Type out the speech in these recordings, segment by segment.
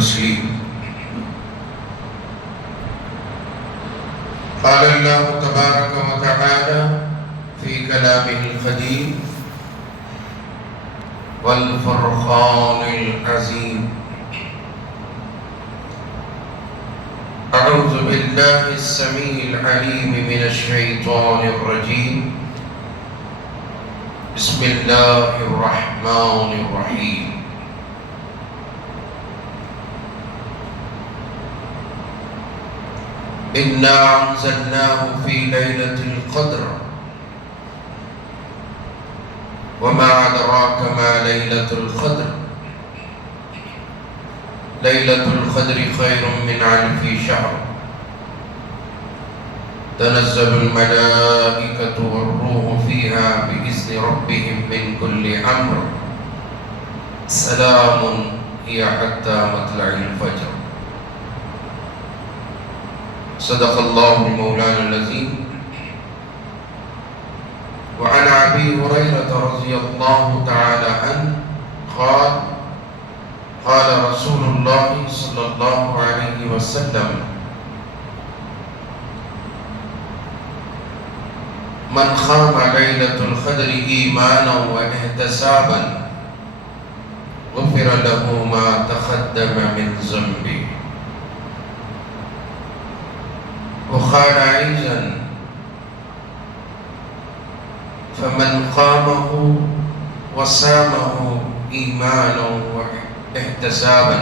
تسلیم. قال اللہ تبارک و تعالی فی کلامہ القدیم والفرقان العظیم. اعوذ باللہ السمیع العلیم من الشیطان الرجیم. بسم اللہ الرحمن الرحیم. انا انزلناه في ليلة القدر وما ادراك ما ليلة القدر ليلة القدر خير من ألف شهر تنزل الملائكة والروح فيها بإذن ربهم من كل أمر سلام هي حتى مطلع الفجر. صدق الله مولانا العظيم. وعن أبي هريرة رضي الله تعالى عنه قال قال رسول الله صلى الله عليه وسلم من قام ليلة القدر إيمانا واحتسابا غفر له ما تقدم من ذنبه. وقال أيضا فمن قامه وصامه إيمانا واحتسابا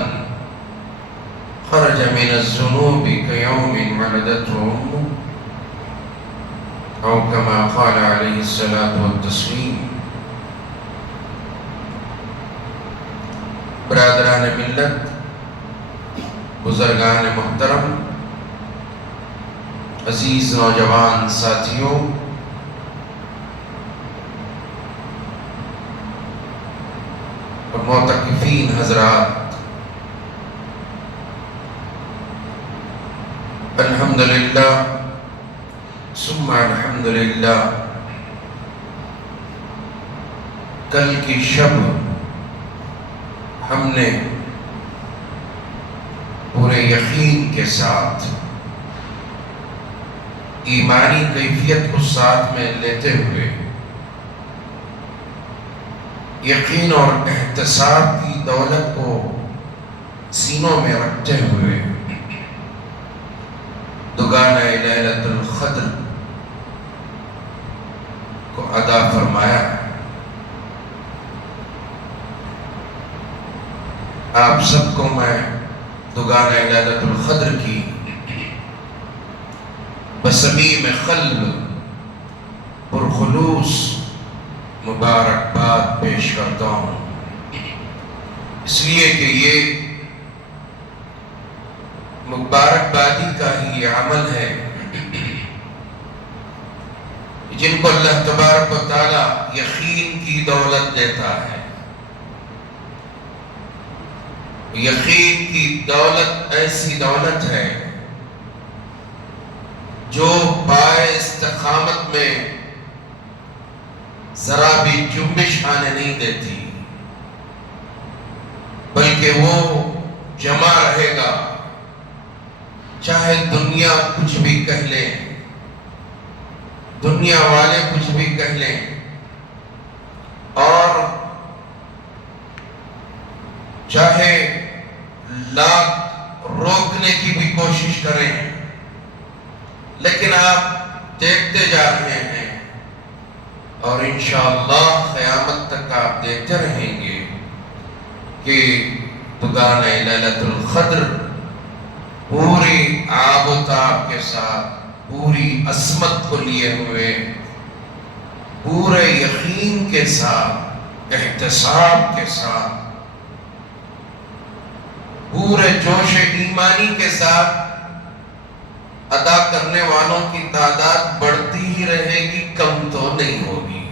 خرج من الذنوب كيوم ولدته أمه أو كما قال عليه الصلاة والتسليم. برادران ملت، بزرگان محترم، عزیز نوجوان ساتھیوں، اور معتکفین حضرات، الحمدللہ ثم الحمدللہ کل کی شب ہم نے پورے یقین کے ساتھ ایمانی کیفیت کو ساتھ میں لیتے ہوئے یقین اور احتساب کی دولت کو سینوں میں رکھتے ہوئے دوگانہ لیلۃ القدر کو ادا فرمایا. آپ سب کو میں دوگانہ لیلۃ القدر کی بصمیم قلب پرخلوص مبارکباد پیش کرتا ہوں، اس لیے کہ یہ مبارکبادی کا ہی یہ عمل ہے جن کو اللہ تبارک و تعالی یقین کی دولت دیتا ہے. یقین کی دولت ایسی دولت ہے جو پائے استقامت میں ذرا بھی جنبش آنے نہیں دیتی، بلکہ وہ جمع رہے گا چاہے دنیا کچھ بھی کہہ لے، دنیا والے کچھ بھی کہہ لیں، اور چاہے لاکھ روکنے کی بھی کوشش کریں، لیکن آپ دیکھتے جا رہے ہیں اور انشاءاللہ قیامت تک آپ دیکھتے رہیں گے کہ دوگانہ لیلۃ القدر پوری آب و تاب کے ساتھ، پوری عصمت کو لیے ہوئے، پورے یقین کے ساتھ، احتساب کے ساتھ، پورے جوش ایمانی کے ساتھ ادا کرنے والوں کی تعداد بڑھتی ہی رہے گی، کم تو نہیں ہوگی.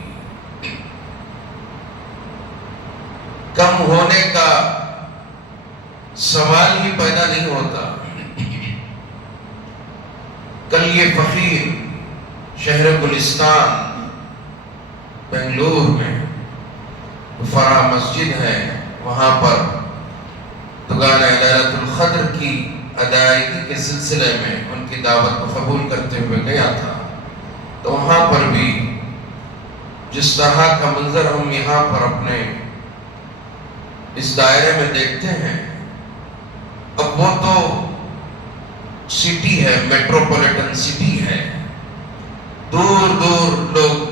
کم ہونے کا سوال ہی پیدا نہیں ہوتا. کل یہ فقیر شہر گلستان بنگلور میں فرا مسجد ہے، وہاں پر دوگانہ لیلۃ کی ادائیگی کے سلسلے میں ان کی دعوت کو قبول کرتے ہوئے گیا تھا، تو وہاں پر بھی جس طرح کا منظر ہم یہاں پر اپنے اس دائرے میں دیکھتے ہیں، اب وہ تو سٹی ہے، میٹروپولیٹن سٹی ہے، دور دور لوگ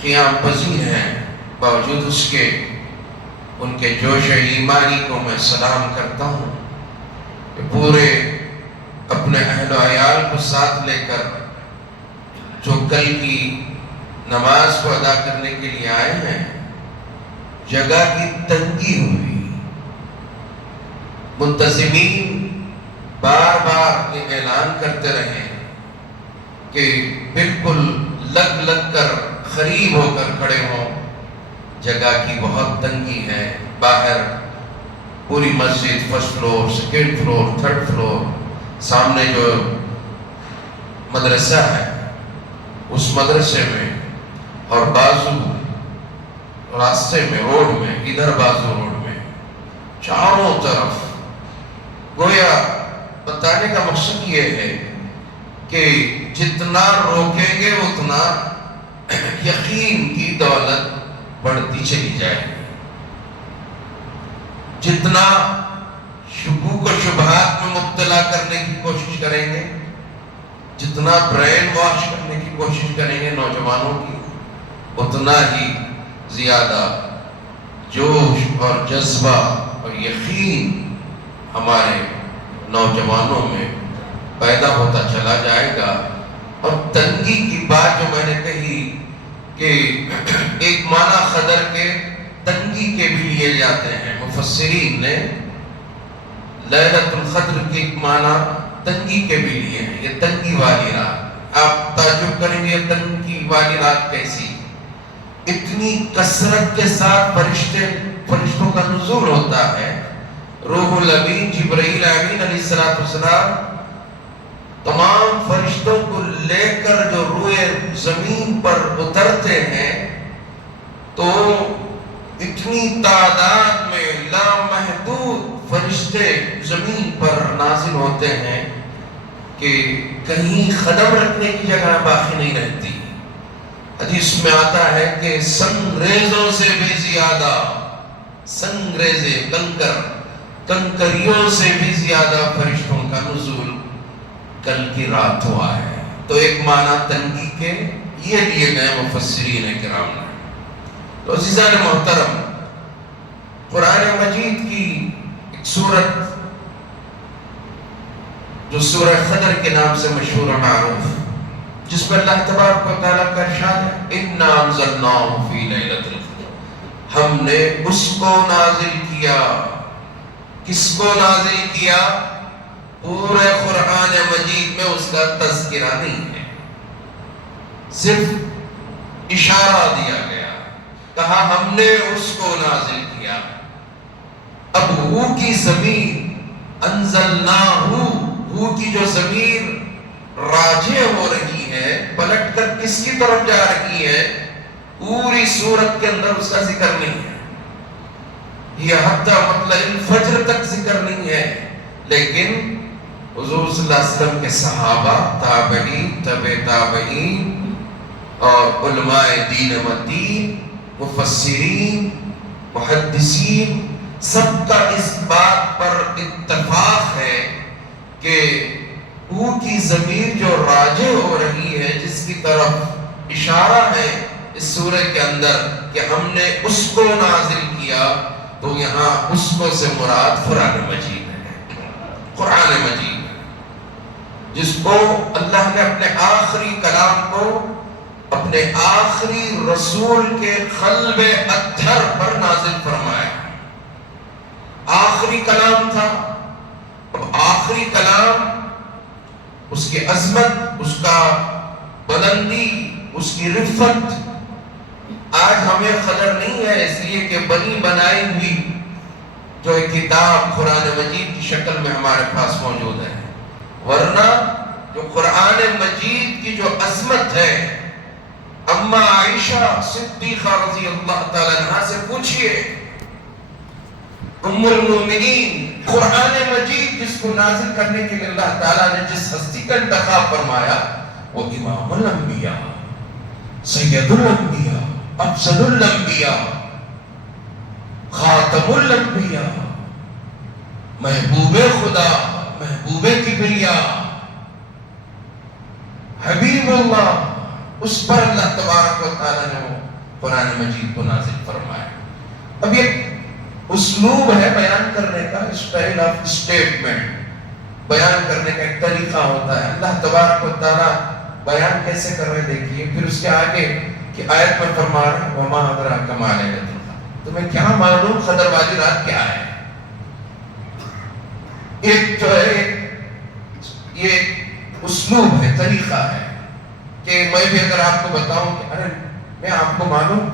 قیام پذیر ہیں، باوجود اس کے ان کے جوش ایمانی کو میں سلام کرتا ہوں کہ پورے اپنے اہل و عیال کو ساتھ لے کر جو کل کی نماز کو ادا کرنے کے لیے آئے ہیں۔ جگہ کی تنگی ہوئی، منتظمین بار بار یہ اعلان کرتے رہے کہ بالکل لگ لگ کر قریب ہو کر کھڑے ہوں، جگہ کی بہت تنگی ہے، باہر پوری مسجد first floor, second floor, third floor, سامنے جو مدرسہ ہے اس مدرسے میں اور بازو راستے میں، روڈ میں، ادھر بازو روڈ میں چاروں طرف، گویا بتانے کا مقصد یہ ہے کہ جتنا روکیں گے اتنا یقین کی دولت بڑھتی چلی جائے گی، جتنا شکوک و شبہات میں مبتلا کرنے کی کوشش کریں گے، جتنا برین واش کرنے کی کوشش کریں گے نوجوانوں کی، اتنا ہی زیادہ جوش اور جذبہ اور یقین ہمارے نوجوانوں میں پیدا ہوتا چلا جائے گا۔ اور تنگی کی بات جو میں نے کہی کہ ایک معنی خدر کے تنگی کے بھی لیے جاتے ہیں، مفسرین نے لیلۃ القدر کے ایک معنی تنگی کے بھی لیے ہیں، یہ تنگی والی رات۔ آپ تعجب کریں گے یہ تنگی والی رات کیسی؟ اتنی کثرت کے ساتھ فرشتوں کا نزول ہوتا ہے، روح الامین جبرائیل امین علیہ السلام تمام فرشتوں کو لے کر جو روئے زمین پر اترتے ہیں، تو اتنی تعداد میں لامحدود فرشتے زمین پر نازل ہوتے ہیں کہ کہیں قدم رکھنے کی جگہ باقی نہیں رہتی۔ حدیث میں آتا ہے کہ سنگریزوں سے بھی زیادہ، سنگریزے کنکریوں سے بھی زیادہ فرشتوں کا نزول کل کی رات ہوا ہے۔ تو ایک معنی تنگی کے یہ لیے گئے مفسرین کرام نے۔ تو عزیزان محترم، قرآن مجید کی ایک سورت جو سورہ قدر کے نام سے مشہور و معروف، جس پر اللہ تبارک و تعالیٰ کا ارشاد ہے اِنَّا أَنزَلْنَاهُ فِي لَيْلَةِ الْقَدْرِ، ہم نے اس کو نازل کیا۔ کس کو نازل کیا؟ پورے قرآن مجید میں اس کا تذکرہ نہیں ہے، صرف اشارہ دیا گیا، کہا ہم نے اس کو نازل کیا۔ اب ہو کی ضمیر انزلناہو، ہو کی جو ضمیر راجع ہو رہی ہے، پلٹ کر کس کی طرف جا رہی ہے؟ پوری سورت کے اندر اس کا ذکر نہیں ہے، یہ حتی مطلع الفجر تک ذکر نہیں ہے، لیکن حضور صلی اللہ علیہ وسلم کے صحابہ، تابعین، تبع تابعین اور علماء دین و دین، مفسرین، محدثین، سب کا اس بات پر اتفاق ہے کہ او کی ضمیر جو راجع ہو رہی ہے، جس کی طرف اشارہ ہے اس سورہ کے اندر کہ ہم نے اس کو نازل کیا، تو یہاں اس کو سے مراد قرآن مجید ہے۔ قرآن مجید جس کو اللہ نے اپنے آخری کلام کو اپنے آخری رسول کے قلب اطہر پر نازل فرمایا۔ آخری کلام تھا، اب آخری کلام، اس کی عظمت، اس کا بلندی، اس کی رفت آج ہمیں قدر نہیں ہے، اس لیے کہ بنی بنائی ہوئی جو ایک کتاب قرآن مجید کی شکل میں ہمارے پاس موجود ہے، ورنہ جو قرآن مجید کی جو عظمت ہے، اما عائشہ صدیقہ رضی اللہ تعالیٰ عنہا سے پوچھئے، ام المومنین قرآن مجید جس کو نازل کرنے کے لیے اللہ تعالیٰ نے جس ہستی کا انتخاب فرمایا وہ امام الانبیاء، سید الانبیاء، افضل الانبیاء، خاتم الانبیاء، محبوب خدا، محبوب کبریا، حبیب اللہ، اس پر اللہ تبارک و تعالیٰ نے وہ قرآن مجید کو نازل فرمایا۔ اب یہ اسلوب ہے بیان کرنے کا، اسٹائل آف اسٹیٹمنٹ، بیان کرنے کا ایک طریقہ ہوتا ہے۔ اللہ تبارک و تعالیٰ بیان کیسے کر رہے دیکھیے، پھر اس کے آگے کہ آیت میں فرما رہے ہیں وَمَا أَدْرَاكَ مَا لَيْلَةُ الْقَدْرِ، تمہیں کیا معلوم قدر والی رات کیا ہے؟ ایک جو ہے یہ اسلوب ہے، طریقہ ہے کہ میں بھی اگر آپ کو بتاؤں کہ ارے میں آپ کو معلوم،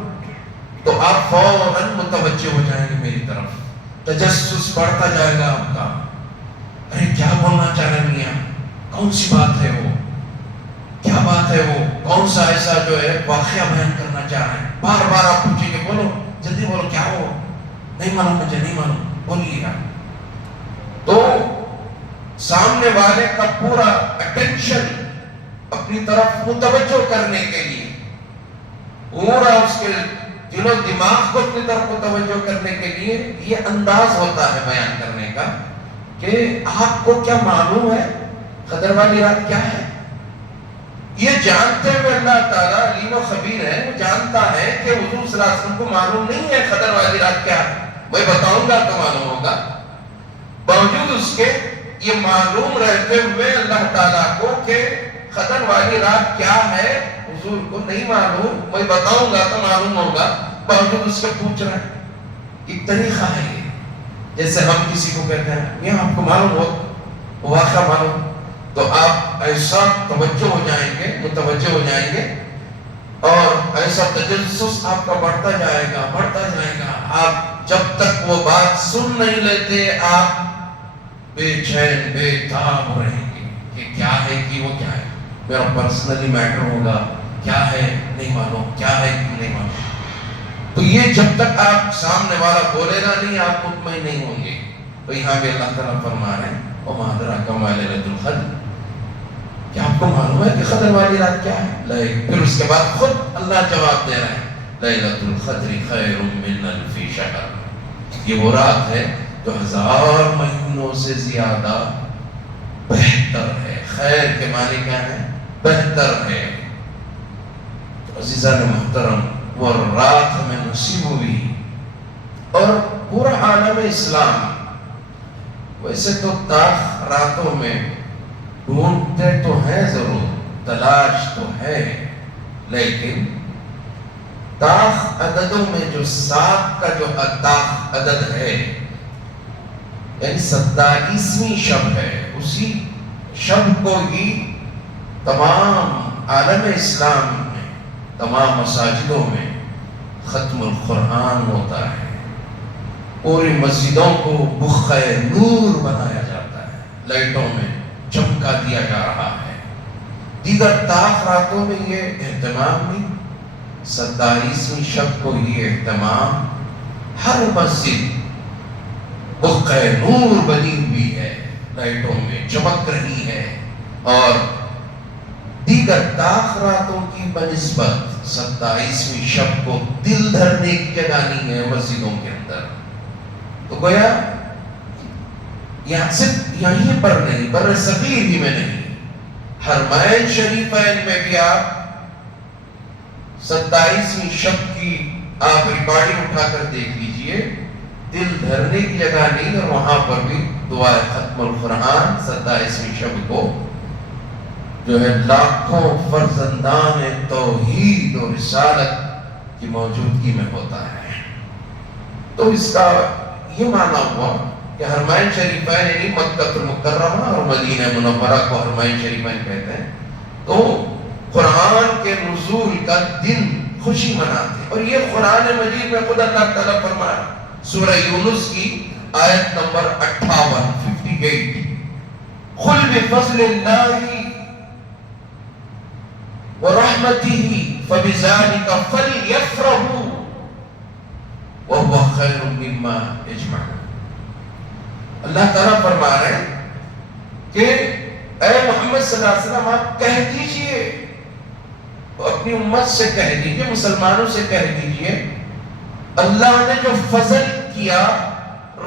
تو آپ فوراً متوجہ ہو جائیں گے میری طرف، تجسس بڑھتا جائے گا آپ کا۔ ارے کیا بولنا چاہ رہے ہیں میاں، کون سی بات ہے وہ، کیا بات ہے وہ، کون سا ایسا جو ہے واقعہ بیان کرنا چاہ رہے ہیں؟ بار بار آپ پوچھیں گے بولو جلدی بولو، کیا ہو، نہیں معلوم مجھے، نہیں معلوم، بولیے گا۔ تو سامنے والے کا پورا اٹینشن اپنی طرف متوجہ کرنے کے لیے، پورا اس کے دل و دماغ کو اپنی طرف متوجہ کرنے کے لیے یہ انداز ہوتا ہے بیان کرنے کا کہ آپ کو کیا معلوم ہے قدر والی رات کیا ہے۔ یہ جانتے ہوئے اللہ تعالیٰ علیم و خبیر ہے، وہ جانتا ہے کہ حضور صلی اللہ علیہ وسلم کو معلوم نہیں ہے قدر والی رات کیا ہے، میں بتاؤں گا تو معلوم ہوگا۔ باوجود اس کے یہ معلوم رہتے ہوئے اللہ تعالیٰ کو کہ قدر والی رات کیا ہے حضور کو نہیں معلوم، میں بتاؤں گا تو معلوم ہوگا، باوجود اس کے پوچھ رہے ہیں۔ ایک طریقہ ہے یہ، جیسے ہم کسی کو کہتے ہیں یہ آپ کو معلوم ہو، واقعہ معلوم، تو آپ ایسا توجہ ہو جائیں گے، متوجہ ہو جائیں گے، اور ایسا تجسس آپ کا بڑھتا جائے گا، بڑھتا جائے گا۔ آپ جب تک وہ بات سن نہیں لیتے آپ بے چین بے تاب رہیں گے کہ کیا ہے کہ وہ کیا ہے، میرا پرسنلی میٹر ہوگا، کیا ہے نہیں معلوم، کیا ہے نہیں معلوم۔ تو یہ جب تک آپ سامنے والا بولے گا نہیں آپ مطمئن نہیں ہوں گے۔ تو یہاں بھی اللہ تعالیٰ فرما رہے ہیں وَمَا أَدْرَاكَ مَا لَيْلَةُ الْقَدْرِ، کیا آپ کو معلوم ہے کہ قدر والی رات کیا ہے؟ پھر اس کے بعد خود اللہ جواب دے رہے ہیں لَيْلَةُ الْقَدْرِ خَيْرٌ مِّنْ أَلْفِ شَهْرٍ، یہ وہ رات ہے جو 1000 مہینوں سے زیادہ بہتر ہے۔ خیر کے معنی کیا ہے؟ بہتر ہے۔ تو عزیزان محترم، وہ رات ہمیں نصیب ہوئی، اور پورا عالم اسلام ویسے تو تاخ راتوں میں ڈھونڈتے تو ہیں ضرور، تلاش تو ہے، لیکن تاخ عددوں میں جو 7 کا جو تاخ عدد ہے، یعنی 27ویں شب ہے، اسی شب کو ہی تمام عالم اسلام میں، تمام مساجدوں میں ختم القرآن ہوتا ہے، پوری مسجدوں کو بخے نور بنایا جاتا ہے، لائٹوں میں چمکا دیا جا رہا ہے۔ دیگر تاخ راتوں میں یہ اہتمام نہیں، 27ویں شب کو یہ اہتمام، ہر مسجد بخے نور بنی ہوئی ہے، لائٹوں میں چمک رہی ہے، اور دیگر تاخ راتوں کی بنسبت 27ویں شب کو دل دھرنے کی جگہ نہیں ہے مسجدوں کے اندر۔ تو گویا یہاں صرف یہیں پر نہیں، بر صغیر ہی میں نہیں، حرمین شریفین میں بھی آپ 27ویں شب کی آپ ریکارڈنگ اٹھا کر دیکھ لیجئے، دل دھرنے کی جگہ نہیں، اور وہاں پر بھی دعا ختم القرآن 27ویں شب کو جو ہے لاکھوں فرزندان توحید و رسالت کی موجودگی میں ہوتا ہے۔ تو اس کا یہ معنی ہوا کہ حرمین شریفین یعنی مکہ المکرمہ اور مدینہ منورہ کو حرمین شریفین کہتے ہیں، تو قرآن کے نزول کا دن خوشی مناتے ہیں۔ اور یہ قرآن مجید میں خود اللہ تعالیٰ فرمایا سورہ یونس کی آیت نمبر 58 قُلْ بِفَضْلِ اللَّهِ وَرَحْمَتِهِ فَبِذَلِكَ فَلْيَفْرَحُوا وَهُوَ خَيْرٌ مِّمَّا يَجْمَعُونَ۔ اللہ تعالیٰ فرما رہے ہیں کہ اے محمد صلی اللہ علیہ وسلم آپ کہہ دیجئے، اپنی امت سے کہہ دیجئے، مسلمانوں سے کہہ دیجئے، اللہ نے جو فضل کیا،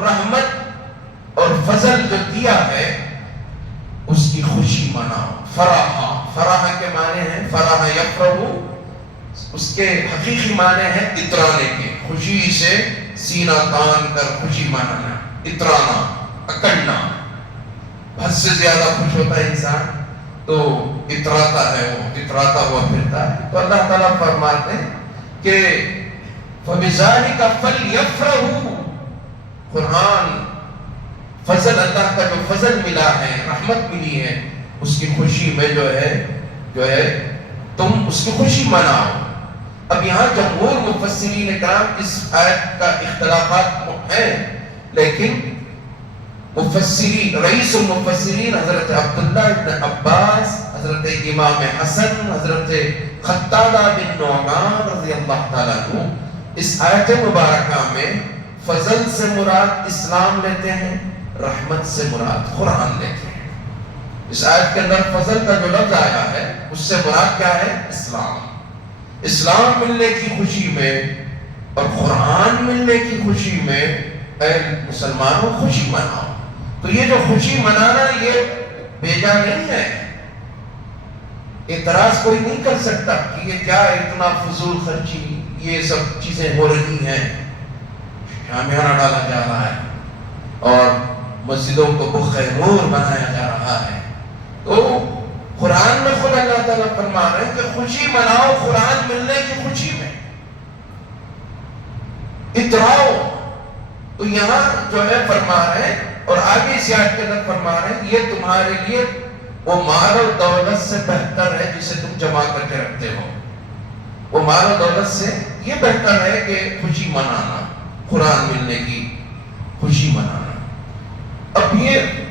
رحمت اور فضل جو دیا ہے اس کی خوشی مناؤ۔ فرح کے معنی ہیں فرح یفرح، اس کے حقیقی معنی ہیں اترانے کے، خوشی سے سینہ تان کر خوشی منانا، اترانا، اکڑنا۔ حد سے زیادہ خوش ہوتا ہے انسان تو اتراتا ہے، وہ اتراتا ہوا پھرتا ہے۔ تو اللہ تعالیٰ فرماتے ہیں کہ فَبِذَلِكَ فَلْيَفْرَحُوا، قرآن فضل، اللہ کا جو فضل ملا ہے، رحمت ملی ہے، اس کی خوشی میں جو ہے تم اس کی خوشی مناؤ۔ اب یہاں جمہور مفسرین کرام اس آیت کا اختلافات ہیں، لیکن مفسرین، رئیس المفسرین حضرت عبداللہ ابن عباس، حضرت امام حسن، حضرت قتادہ بن نعمان رضی اللہ تعالیٰ عنہ اس آیت مبارکہ میں فضل سے مراد اسلام لیتے ہیں، رحمت سے مراد قرآن لیتے ہیں۔ اس آیت کے اندر فضل کا جو لفظ آیا ہے اس سے مراد کیا ہے؟ اسلام۔ اسلام ملنے کی خوشی میں اور قرآن ملنے کی خوشی میں اے مسلمانوں خوشی مناؤ۔ تو یہ جو خوشی منانا یہ بیجا نہیں ہے، اعتراض کوئی نہیں کر سکتا کہ یہ کیا اتنا فضول خرچی، یہ سب چیزیں ہو رہی ہیں، شامیانہ ڈالا جا رہا ہے اور مسجدوں کو بخیر نور بنایا جا رہا ہے۔ تو قرآن میں خود اللہ تعالیٰ فرما رہے ہیں کہ خوشی مناؤ قرآن ملنے کی خوشی میں، اتراؤ۔ تو یہاں جو ہے فرما رہے ہیں اور آگے اس آیت کے اندر فرما رہے ہیں یہ تمہارے لیے وہ مال و دولت سے بہتر ہے جسے تم جمع کر کے رکھتے ہو۔ وہ مال و دولت سے یہ بہتر ہے کہ خوشی منانا، قرآن ملنے کی خوشی منانا۔ اب یہ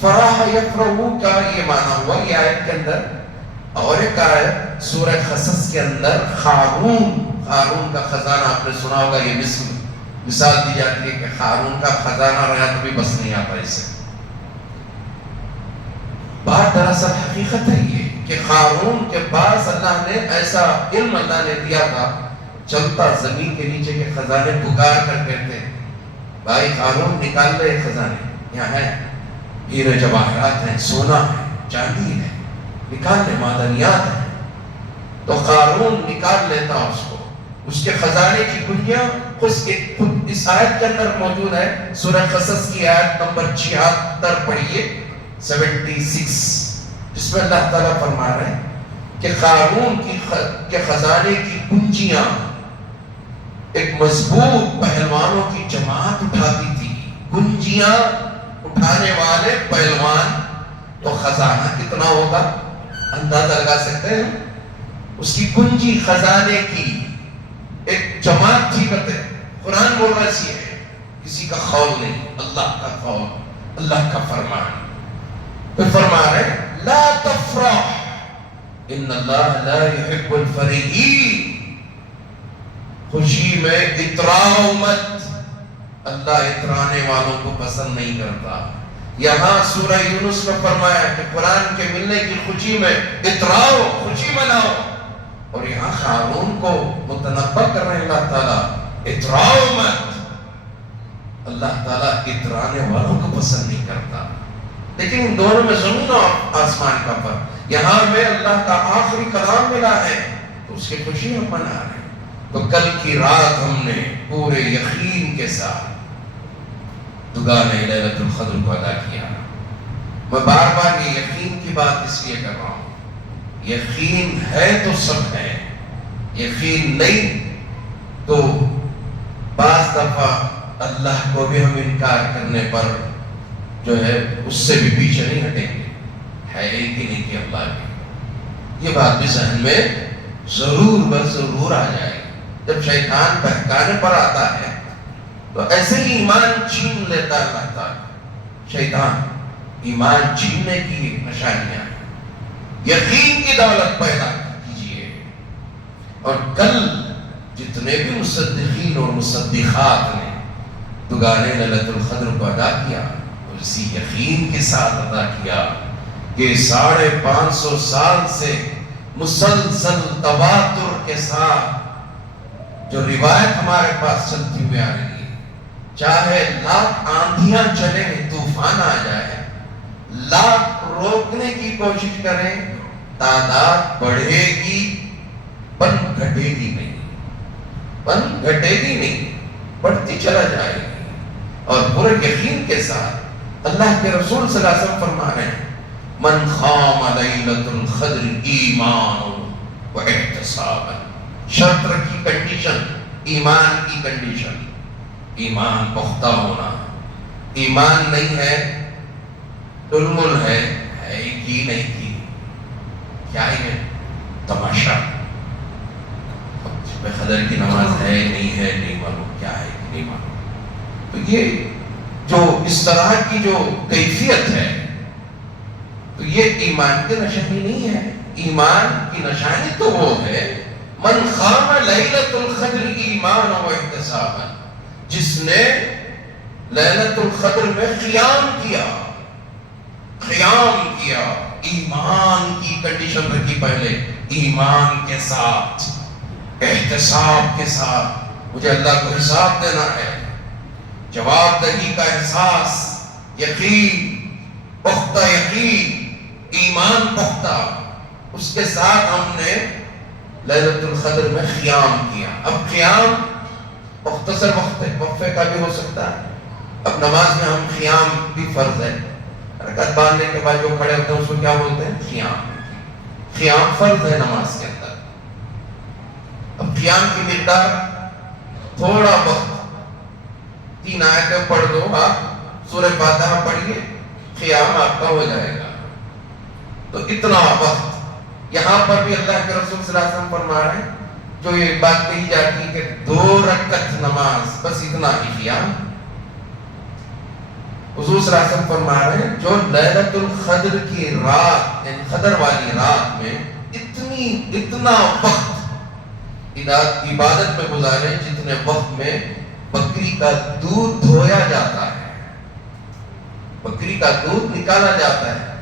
فرح یفرحو کا یہ معنی ہوا یہ آیت کے اندر، اور ایک آیت سورہ قصص کے اندر قارون کا خزانہ آپ نے سنا ہوگا، یہ مثال دی جاتی ہے کہ قارون کا خزانہ رہا تو بھی بس نہیں آتا اسے۔ بات دراصل حقیقت ہے یہ کہ قارون کے پاس اللہ نے ایسا علم اللہ نے دیا تھا، چلتا زمین کے نیچے کے خزانے پکار کر کہتے ہیں بھائی قارون نکال لے خزانے، یہاں ہے ہیرے جواہرات ہیں، سونا ہے، چاندی ہے، نکال لے، معدنیات ہیں۔ تو قارون نکال لیتا اس کو، اس کے خزانے کی کنجیاں خود اس آیت کے اندر موجود ہے۔ سورہ قصص کی آیت نمبر 76 پڑھیے، 76، جس میں اللہ تعالیٰ فرما رہے ہیں کہ قارون کے خزانے کی کنجیاں ایک مضبوط پہلوانوں کی جماعت اٹھاتی تھی۔ کنجیاں اٹھانے والے پہلوان، تو خزانہ کتنا ہوگا اندازہ لگا سکتے ہیں؟ اس کی کنجی خزانے کی ایک جماعت تھی۔ بتے قرآن بول رہا سی ہے، کسی کا قول نہیں، اللہ کا قول، اللہ کا فرمان۔ پھر فرما رہے لا تفرح ان اللہ لا يحب الفرحین، خوشی میں اتراؤ مت، اللہ اترانے والوں کو پسند نہیں کرتا۔ یہاں سورہ یونس میں فرمایا کہ قرآن کے ملنے کی خوشی میں اتراؤ، خوشی مناؤ، اور یہاں قارون کو متنبہ کر رہے ہیں اللہ تعالیٰ اتراؤ مت، اللہ تعالیٰ اترانے والوں کو پسند نہیں کرتا۔ لیکن ان دونوں میں زمین اور آسمان کا فرق، یہاں میں اللہ کا آخری کلام ملا ہے تو اس کی خوشی ہم منا رہے ہیں۔ تو کل کی رات ہم نے پورے یقین کے ساتھ دگانے لیلۃ القدر کو ادا کیا۔ میں بار بار یہ یقین کی بات اس لیے کر رہا ہوں، یقین ہے تو سب ہے، یقین نہیں تو بعض دفعہ اللہ کو بھی ہم انکار کرنے پر جو ہے اس سے بھی پیچھے نہیں ہٹیں گے، ہے ہی کہ نہیں کہ اللہ کی۔ یہ بات بھی ذہن میں ضرور آ جائے گی۔ جب شیطان بہکانے پر آتا ہے تو ایسے ہی ایمان چھین لیتا ہے اللہ تعالیٰ۔ شیطان ایمان چھیننے کی نشانیاں ہیں۔ یقین کی دولت پیدا کیجئے، اور کل جتنے بھی مصدقین اور مصدقات نے دوگانے لیلۃ القدر کو ادا کیا، اسی یقین کے ساتھ ادا کیا کہ 550 سال سے مسلسل تواتر کے ساتھ جو روایت ہمارے پاس چلتی ہوئی آ رہی ہے، چاہے لاکھ آندھیاں چلیں، طوفان آ جائے، لاکھ روکنے کی کوشش کریں، تعداد بڑھے گی، پن گھٹے گی نہیں، پن گھٹے گی نہیں، بڑھتی چلا جائے گی۔ اور پورے یقین کے ساتھ اللہ کے رسول صلی اللہ علیہ وسلم فرما رہے ہیں، من خام لیلۃ القدر ایمان و احتسابا، شرط رکھی، کنڈیشن، ایمان کی کنڈیشن، ایمان پختہ ہونا۔ ایمان نہیں ہے، ڈلمل ہے کی نہیں کی، کیا ہے تماشا، قدر کی نماز ہے نہیں ہے نہیں معلوم، کیا ہے کہ نہیں معلوم۔ تو یہ جو اس طرح کی جو کیفیت ہے، تو یہ ایمان کی نشانی نہیں ہے۔ ایمان کی نشانی تو وہ ہے من خام لیلۃ القدر ایمان و احتسابا، جس نے لیلۃ القدر میں قیام کیا، قیام کیا، ایمان کی کنڈیشن رکھی پہلے، ایمان کے ساتھ، احتساب کے ساتھ، مجھے اللہ کو حساب دینا ہے، جواب دہی کا احساس، یقین، پختہ یقین، ایمان پختہ، اس کے ساتھ ہم نے لیلۃ القدر میں قیام کیا۔ اب قیام مختصر وقفے کا بھی ہو سکتا ہے۔ اب نماز میں ہم قیام بھی فرض ہے، رکعت باندھنے کے بعد جو کھڑے ہوتے ہیں اس کو کیا بولتے ہیں؟ قیام۔ قیام فرض ہے نماز کے اندر۔ اب قیام کی مقدار تھوڑا وقت، 3 آیتیں پڑھ دو، آپ سورہ فاتحہ پڑھیے، قیام آپ کا ہو جائے گا۔ تو اتنا وقت، یہاں پر بھی اللہ کے رسول صلی اللہ علیہ وسلم فرما رہے ہیں، جو یہ بات کہی جاتی ہے کہ 2 رکعت نماز، بس اتنا ہی قیام۔ حضور صلی اللہ علیہ وسلم فرما رہے ہیں جو لیلۃ القدر کی رات، یعنی قدر والی رات میں اتنا وقت عبادت میں گزارے جتنے وقت میں بکری کا دودھ دھویا جاتا ہے، بکری کا دودھ نکالا جاتا ہے۔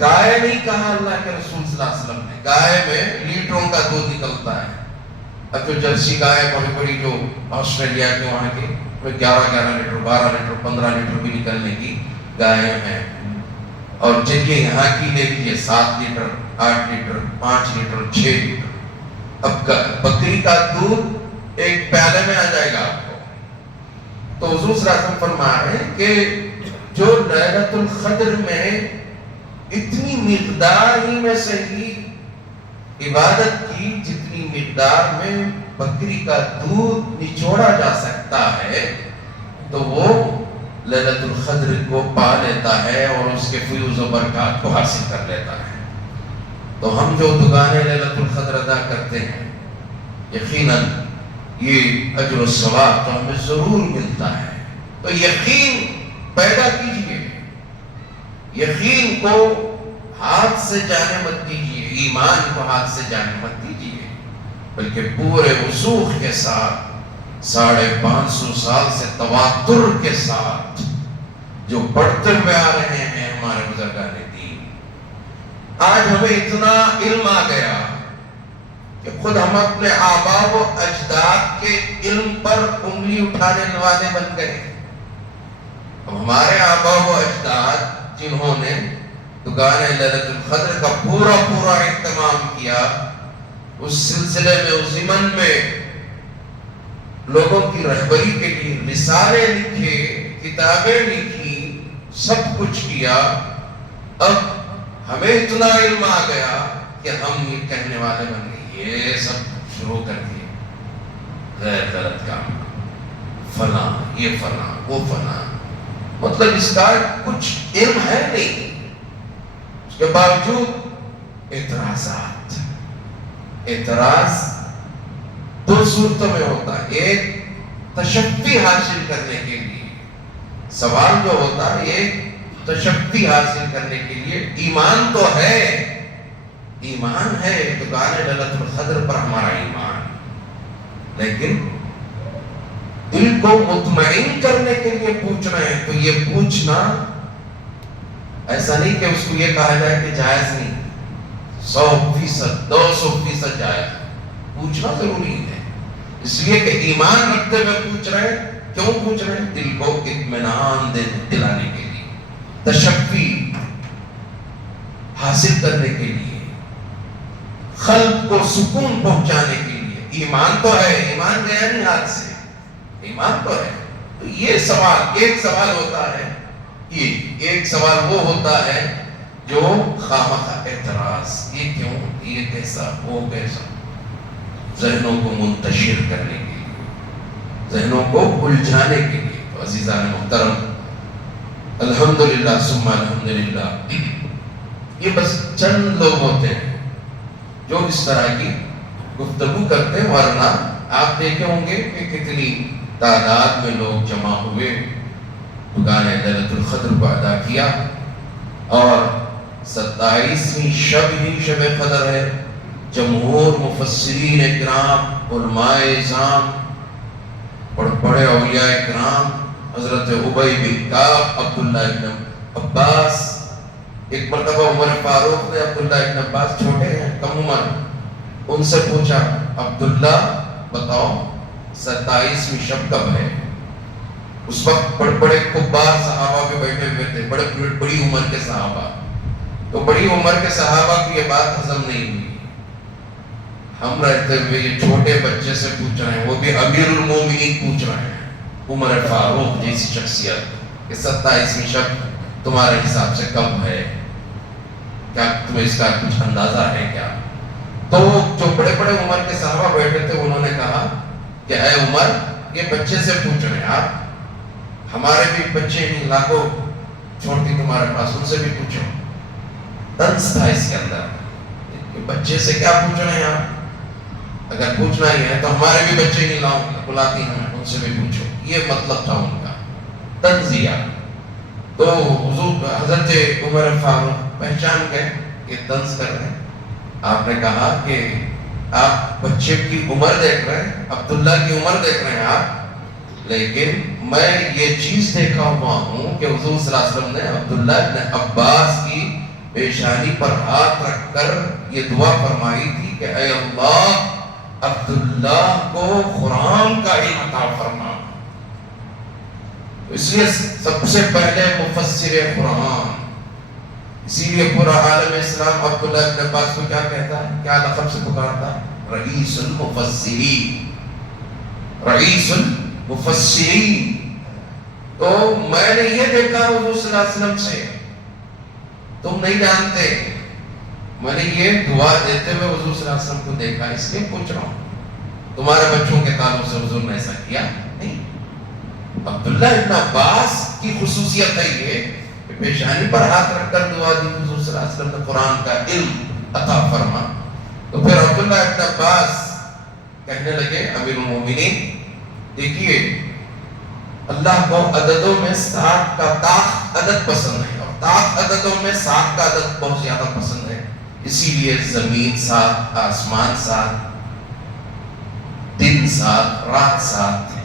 گائے نہیں کہا اللہ کے رسول صلی اللہ علیہ وسلم نے، گائے میں لیٹروں کا دودھ نکلتا ہے۔ اب جو جرسی گائے بڑی بڑی جو آسٹریلیا کے وہاں کے 11 لیٹر، 12 لیٹر، 15 لیٹر بھی نکلنے کی گائے ہیں، اور جن یہ یہاں کی لے لیجیے 7 لیٹر، 8 لیٹر، 5 لیٹر، 6 لیٹر۔ اب بکری کا دودھ ایک پیالے میں آ جائے گا آپ کو۔ تو حضور صلی اللہ علیہ وسلم فرما رہے ہیں کہ جو لیلۃ القدر میں اتنی مقدار ہی میں صحیح عبادت کی جتنی مقدار میں بکری کا دودھ نچوڑا جا سکتا ہے، تو وہ لیلۃ القدر کو پا لیتا ہے اور اس کے فیوز و برکات کو حاصل کر لیتا ہے۔ تو ہم جو دوگانے لیلۃ القدر ادا کرتے ہیں، یقیناً یہ اجر و ثواب تو ہمیں ضرور ملتا ہے۔ تو یقین پیدا کیجئے، یقین کو ہاتھ سے جانے مت دیجئے، ایمان کو ہاتھ سے جانے مت دیجئے، بلکہ پورے وثوق کے ساتھ 550 سال سے تواتر کے ساتھ جو پڑھتے ہوئے آ رہے ہیں ہمارے بزرگان دین۔ آج ہمیں اتنا علم آ گیا کہ خود ہم اپنے آباء و اجداد کے علم پر انگلی اٹھانے والے بن گئے۔ اب ہمارے آباء و اجداد جنہوں نے دوگانے لیلۃ القدر کا پورا اہتمام کیا، اس سلسلے میں، اس ضمن میں لوگوں کی رہبری کے لیے رسالے لکھے، کتابیں لکھی، سب کچھ کیا، اب ہمیں اتنا علم آ گیا کہ ہم یہ کہنے والے بن گئے، یہ سب شروع کر دیے غیر غلط کام، فلاں یہ فلاں وہ فلاں، مطلب اس کا کچھ علم ہے نہیں، اس کے باوجود اعتراضات۔ اعتراض 2 صورتوں میں ہوتا ہے، ایک تشفی حاصل کرنے کے لیے، سوال جو ہوتا ہے یہ تشفی حاصل کرنے کے لیے، ایمان تو ہے، ایمان ہے دوگانے لیلۃ القدر پر ہمارا ایمان، لیکن دل دل کو مطمئن کرنے کے لیے پوچھ رہے ہیں، تو یہ پوچھنا ایسا نہیں کہ اس کو یہ کہا جائے کہ جائز نہیں، 100%، 200% جائز، پوچھنا ضروری ہے، اس لیے کہ ایمان رکھتے ہوئے پوچھ رہے ہیں۔ کیوں پوچھ رہے ہیں؟ دل کو اطمینان دلانے کے لیے، تشفی حاصل کرنے کے لیے، قلب کو سکون پہنچانے کے لیے۔ ایمان تو ہے، ایمان گیا نہیں ہاتھ سے، ایمان تو ہے۔ تو یہ سوال، ایک سوال ہوتا ہے، یہ ایک سوال وہ ہوتا ہے جو خامخواہ اعتراض، یہ کیوں، یہ کیسا، وہ کیسا، ذہنوں کو منتشر کرنے کے لیے، ذہنوں کو الجھانے کے لیے۔ تو عزیزان محترم، الحمدللہ ثم الحمدللہ، یہ بس چند لوگ ہوتے ہیں جو اس طرح کی گفتگو کرتے ہیں، ورنہ آپ دیکھے ہوں گے کہ کتنی تعداد میں لوگ جمع ہوئے، خدا نے لیلۃ القدر کو ادا کیا، اور 27ویں شب ہی شب قدر ہے۔ جمہور مفسرین اکرام، علماء اعظام، بڑے اولیاء اکرام، حضرت ابی بن کعب، عبداللہ ابن عباس، ایک مرتبہ عمر فاروق نے عبداللہ ابن عباس، چھوٹے ہیں، کم عمر، ان سے پوچھا، عبداللہ بتاؤ 27ویں شب کب ہے؟ اس وقت بڑے بڑے کبار صحابہ بھی بیٹھے ہوئے تھے، بڑی عمر کے صحابہ، تو بڑی عمر کے صحابہ کی یہ بات ہضم نہیں ہوئی، ہم رہتے ہوئے یہ چھوٹے بچے سے پوچھ رہے ہیں، وہ بھی امیر المومنین پوچھ رہے ہیں، عمر فاروق جیسی شخصیت، کہ 27ویں شب تمہارے حساب سے کب ہے؟ کیا تمہیں اس کا کچھ اندازہ ہے کیا؟ تو جو بڑے بڑے عمر کے صحابہ بیٹھے تھے، انہوں نے کہا کہ اے عمر، یہ بچے سے پوچھ رہے ہیں آپ، ہمارے بھی بچے ہیں لاکھوں چھوٹی تمہارے پاس، ان سے بھی پوچھو۔ طنز تھا اس کے اندر کہ بچے سے کیا پوچھ رہے ہیں آپ، اگر پوچھنا ہی ہے تو ہمارے بھی بچے نہیں لاؤ بلاتی ہیں، ان سے بھی پوچھو، یہ مطلب تھا ان کا، طنزیہ۔ تو حضور حضرت عمر فاروق پہچان گئے کہ طنز کر رہے ہیں، آپ نے کہا کہ آپ بچے کی عمر دیکھ رہے ہیں، عبداللہ کی عمر دیکھ رہے ہیں آپ، لیکن میں یہ چیز دیکھا ہوا ہوں کہ حضور صلی اللہ علیہ وسلم نے عبداللہ ابن عباس کی پیشانی پر ہاتھ رکھ کر یہ دعا فرمائی تھی کہ اے اللہ، عبداللہ کو قرآن کا علم عطا فرما۔ اس لیے سب سے پہلے مفسر قرآن، اسی لیے پورا عالم اسلام عبداللہ ابن عباس کو کیا کہتا ہے، کیا لقب سے پکارتا ہے؟ رئیس المفسرین، رئیس المفسرین۔ تو میں نے یہ دیکھا حضور صلی اللہ علیہ وسلم سے، تم نہیں جانتے، میں نے یہ دعا دیتے ہوئے حضور صلی اللہ علیہ وسلم کو دیکھا، اس لیے پوچھ رہا ہوں، تمہارے بچوں کے تعلق سے حضور نے ایسا کیا نہیں۔ عبداللہ ابن عباس کی خصوصیت ہے یہ کہ پیشانی پر ہاتھ رکھ کر دعا دی، حضور صلی اللہ علیہ وسلم نے قرآن کا علم عطا فرما۔ تو پھر عبداللہ ابن عباس کہنے لگے، امیر المومنین دیکھیے، اللہ کو عددوں میں 7 کا طاق عدد پسند ہے، اور طاق عددوں میں 7 کا عدد بہت زیادہ پسند ہے، اسی لیے زمین 7، آسمان 7، دن 7، رات 7،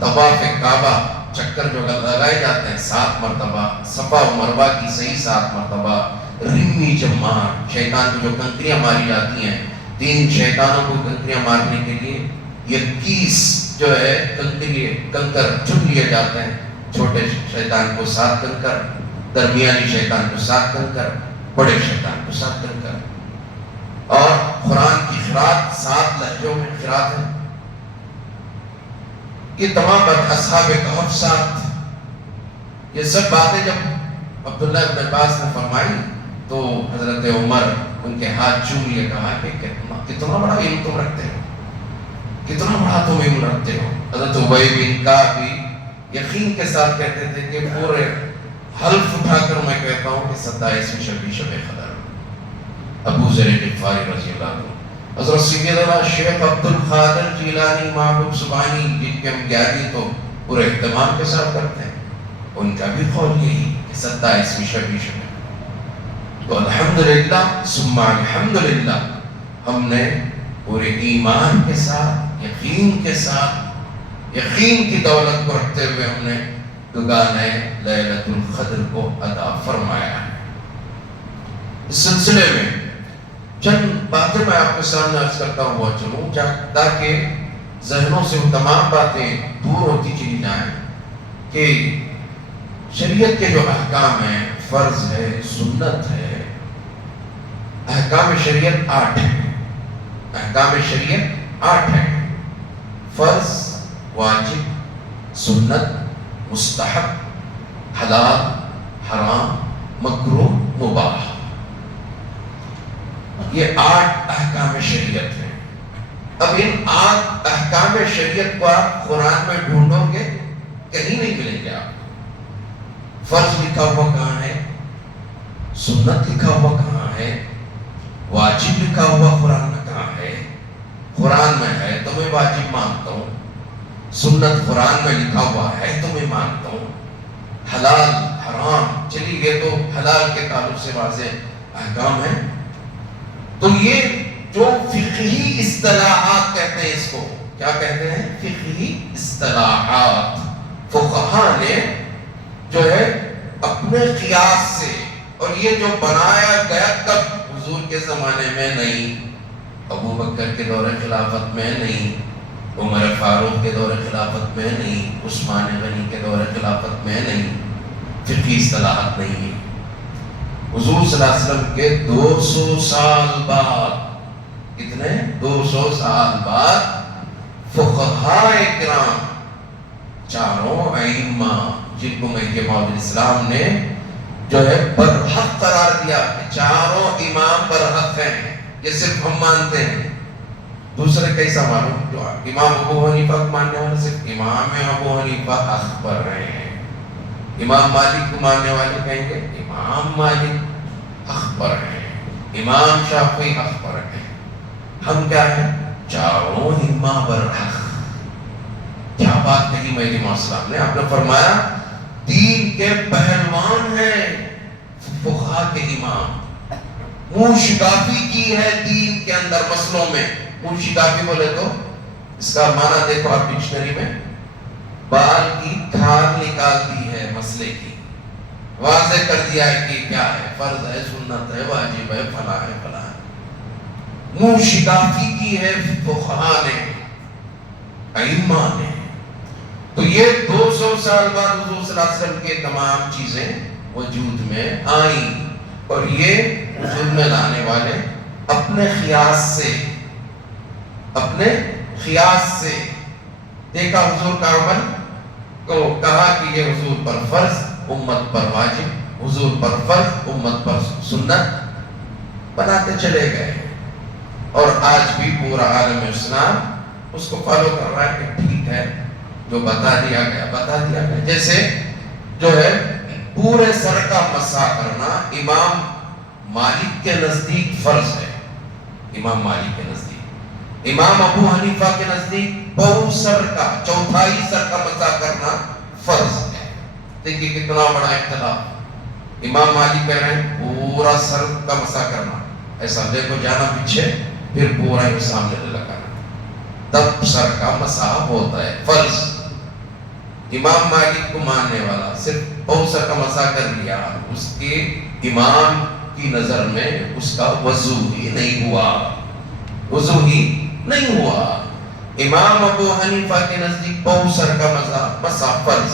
طواف کعبہ چکر جو لگائے جاتے ہیں 7 مرتبہ، صفا و مروہ کی صحیح 7 مرتبہ، رمی جماعت، شیطان کو جو کنکریاں ماری جاتی ہیں، 3 شیطانوں کو کنکریاں مارنے کے لیے 21 جو ہے کنکر چن لیے جاتے ہیں، چھوٹے شیطان کو 7 کنکر، درمیانی شیطان کو 7 کنکر، بڑے شیطان کو 7 کنکر، اور قرآن کی قرات 7 لہجوں میں قرات ہے۔ یہ تمام اصحاب کہف 7، یہ سب باتیں جب عبداللہ ابن عباس نے فرمائی تو حضرت عمر ان کے ہاتھ چوم لیے، کہا کہ کتنا بڑا علم تم رکھتے ہو، کتنا بڑا تم علم رکھتے ہو۔ حضرت ابی بن کعب بھی یقین کے ساتھ کہتے تھے کہ پورے حلف اٹھا کر میں کہتا ہوں کہ 27ویں شب قدر۔ ابو ذر غفاری رضی اللہ عنہ، حضرت سیدنا شیخ عبد القادر جیلانی محبوب سبحانی، جن کے ہم گیاری تو پورے اہتمام کے ساتھ کرتے ہیں، ان کا بھی قول یہی کہ 27ویں شب۔ تو الحمدللہ ثم الحمدللہ، ہم نے پورے ایمان کے ساتھ یقین کے ساتھ، یقین کی دولت کو رکھتے ہوئے ہم نے دگانے لیلۃ القدر کو ادا فرمایا ہے۔ اس سلسلے میں چند باتیں میں آپ کے سامنے عرض کرتا ہوا چلوں تاکہ ذہنوں سے وہ تمام باتیں دور ہوتی چلی جائیں کہ شریعت کے جو احکام ہیں، فرض ہے، سنت ہے، احکام شریعت 8 ہیں۔ احکام شریعت 8 ہیں: فرض، واجب، سنت، مستحب، حلال، حرام، مکروہ، مباح۔ یہ 8 احکام شریعت ہیں۔ اب ان 8 احکام شریعت کو آپ قرآن میں ڈھونڈو گے کہیں نہیں ملیں گے آپ۔ فرض لکھا ہوا کہاں ہے؟ سنت لکھا ہوا کہاں ہے؟ واجب لکھا ہوا قرآن میں کہاں ہے؟ قرآن میں ہے تو میں واجب مانتا ہوں، سنت قرآن میں لکھا ہوا ہے تو میں مانتا ہوں، حلال حرام چلی گئے تو حلال کے تعلق سے واضح احکام ہیں۔ تو یہ جو فقہی اصطلاحات کہتے ہیں، اس کو کیا کہتے ہیں؟ فقہی اصطلاحات۔ فقہا نے جو ہے اپنے قیاس سے، اور یہ جو بنایا گیا کب؟ حضور کے زمانے میں نہیں، ابو بکر کے دور خلافت میں نہیں، عمر فاروق کے دور خلافت میں نہیں، عثمان غنی کے دور خلافت میں نہیں، فقہی اصطلاحات نہیں ہے۔ حضور صلی اللہ علیہ وسلم کے 200 سال بعد، کتنے؟ 200 سال بعد فقہائے کرام، چاروں ائمہ جن کو مہدی موعود اسلام نے جو ہے برحق قرار دیا کہ چاروں امام برحق ہیں، یہ صرف ہم مانتے ہیں، دوسرے کیسا معلوم؟ جو امام ابو حنیفہ کو ماننے والے صرف امام ابو حنیفہ حق پر رہے ہیں، امام مالک کو ماننے والے کہیں گے امام مالک حق پر ہیں، امام شافعی حق پر ہیں۔ ہم کیا ہیں؟ چاروں امام برحق۔ کیا بات کہی مہدی موعود اسلام نے؟ آپ نے فرمایا دین کے پہلوان ہیں فقہا کے امام، منہ شکافی کی ہے دین کے اندر مسئلوں میں۔ منہ شکافی بولے تو اس کا معنی دیکھو آپ ڈکشنری میں، بال کی کھال نکال دی ہے مسئلے کی، واضح کر دیا ہے کہ کیا ہے، فرض ہے، سنت ہے، واجب ہے، فلاں ہے، فلاں ہے۔ منہ شکافی کی ہے فقہا نے، ائمہ نے۔ تو یہ 200 سال بعد حضور صلی اللہ علیہ وسلم کے تمام چیزیں وجود میں آئیں، اور یہ وجود میں لانے والے اپنے خیاس سے دیکھا حضور کا عمل کو، کہا کہ یہ حضور پر فرض، امت پر واجب، حضور پر فرض، امت پر سنت، بناتے چلے گئے۔ اور آج بھی پورا عالم اسلام اس کو فالو کر رہا ہے کہ ٹھیک ہے، جو بتا دیا گیا۔ جیسے جو ہے پورے سر کا مسح کرنا امام مالک کے نزدیک فرض ہے، امام مالک کے نزدیک۔ امام ابو حنیفہ کے نزدیک پورے سر کا، چوتھائی سر کا مسح کرنا فرض ہے۔ دیکھیے کتنا بڑا اختلاف۔ امام مالک کہہ رہے ہیں پورا سر کا مسح کرنا، ایسا دیکھو جانا پیچھے، پھر پورا ہی سامنے لگانا، تب سر کا مسح ہوتا ہے، فرض۔ امام مالک کو ماننے والا صرف پاؤں سر کا مسح کر لیا، اس کے امام کی نظر میں اس کا وضو ہی نہیں ہوا۔ امام ابو حنیفہ کے نزدیک پاؤں سر کا مسح فرض۔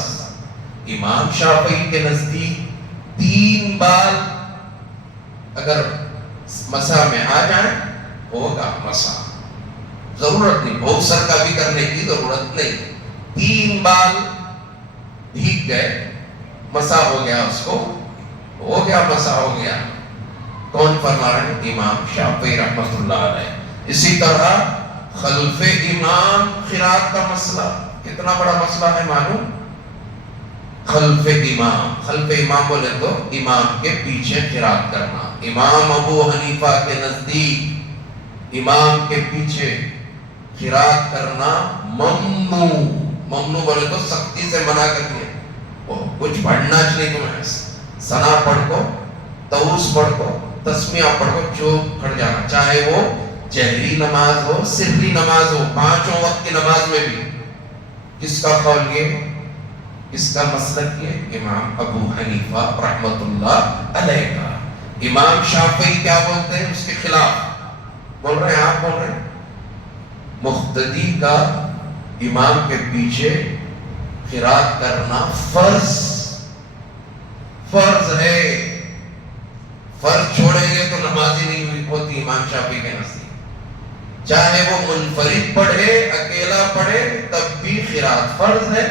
امام شافعی کے نزدیک 3 بال اگر مسح میں آ جائیں ہوگا مسح، ضرورت نہیں، پاؤں سر کا بھی کرنے کی ضرورت نہیں۔ 3 بال بھیگ گئے، مسح ہو گیا، اس کو ہو گیا، مسح ہو گیا۔ کون فرما رہے ہیں؟ امام شافعی رحمۃ اللہ علیہ۔ اسی طرح خلف امام قرات کا مسئلہ کتنا بڑا مسئلہ ہے معلوم؟ خلف امام بولے تو امام کے پیچھے قرات کرنا۔ امام ابو حنیفہ کے نزدیک امام کے پیچھے قرات کرنا ممنوع بولے تو سختی سے منع کرتی ہے۔ کچھ پڑھنا چاہیے تمہیں، ثنا پڑھ کو، طوس پڑھ کو، تسمیہ پڑھ کو چوپ کھڑ جانا، چاہے وہ جہری نماز ہو سری نماز ہو، پانچوں وقت کی نماز میں بھی کس کا قول یہ، کس کا مسلک یہ؟ امام ابو حنیفہ رحمۃ اللہ علیہ کا۔ امام شافعی کیا بولتے ہیں اس کے خلاف؟ بول رہے ہیں آپ، بول رہے ہیں مقتدی کا امام کے پیچھے قرات کرنا فرض ہے، فرض چھوڑیں گے تو نماز ہی نہیں ہوتی امام شافعی کے نزدیک۔ چاہے وہ منفرد پڑھے اکیلا پڑھے تب بھی قرات فرض ہے،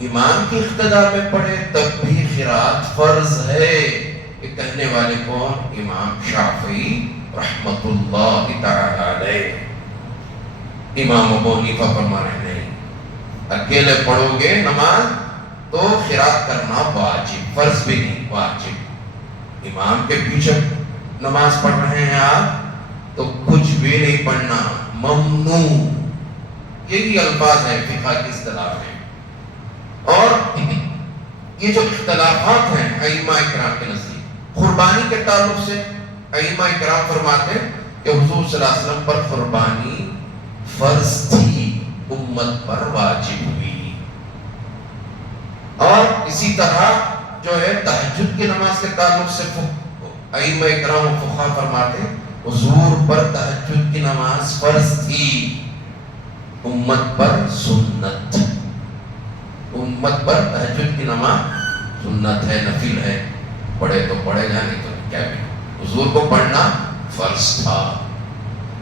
امام کی اقتداء میں پڑھے تب بھی قرات فرض ہے۔ یہ کہنے والے کون؟ امام شافعی رحمت اللہ تعالی علیہ۔ امام ابو حنیفہ فرما رہے ہیں اکیلے پڑھو گے نماز تو قرات کرنا واجب، فرض بھی نہیں، واجب۔ امام کے پیچھے نماز پڑھ رہے ہیں آپ تو کچھ بھی نہیں پڑھنا، ممنوع۔ یہی الفاظ ہیں فقہ کی اصطلاح میں۔ اور یہ جو اختلافات ہیں ائمہ اکرام کے نزدیک قربانی کے تعلق سے، ائمہ اکرام فرماتے ہیں کہ حضور صلی اللہ علیہ وسلم پر قربانی فرض تھی، امت پر واجب ہوئی۔ اور اسی طرح جو ہے تہجد کی نماز کے تعلق سے ائمہ اکرام و فقہا فرماتے ہیں حضور پر تہجد کی نماز فرض تھی، امت پر سنت۔ امت پر تہجد کی نماز سنت ہے، نفل ہے، پڑھے تو پڑھے گا، نہیں تو کیا بھی۔ حضور کو پڑھنا فرض تھا۔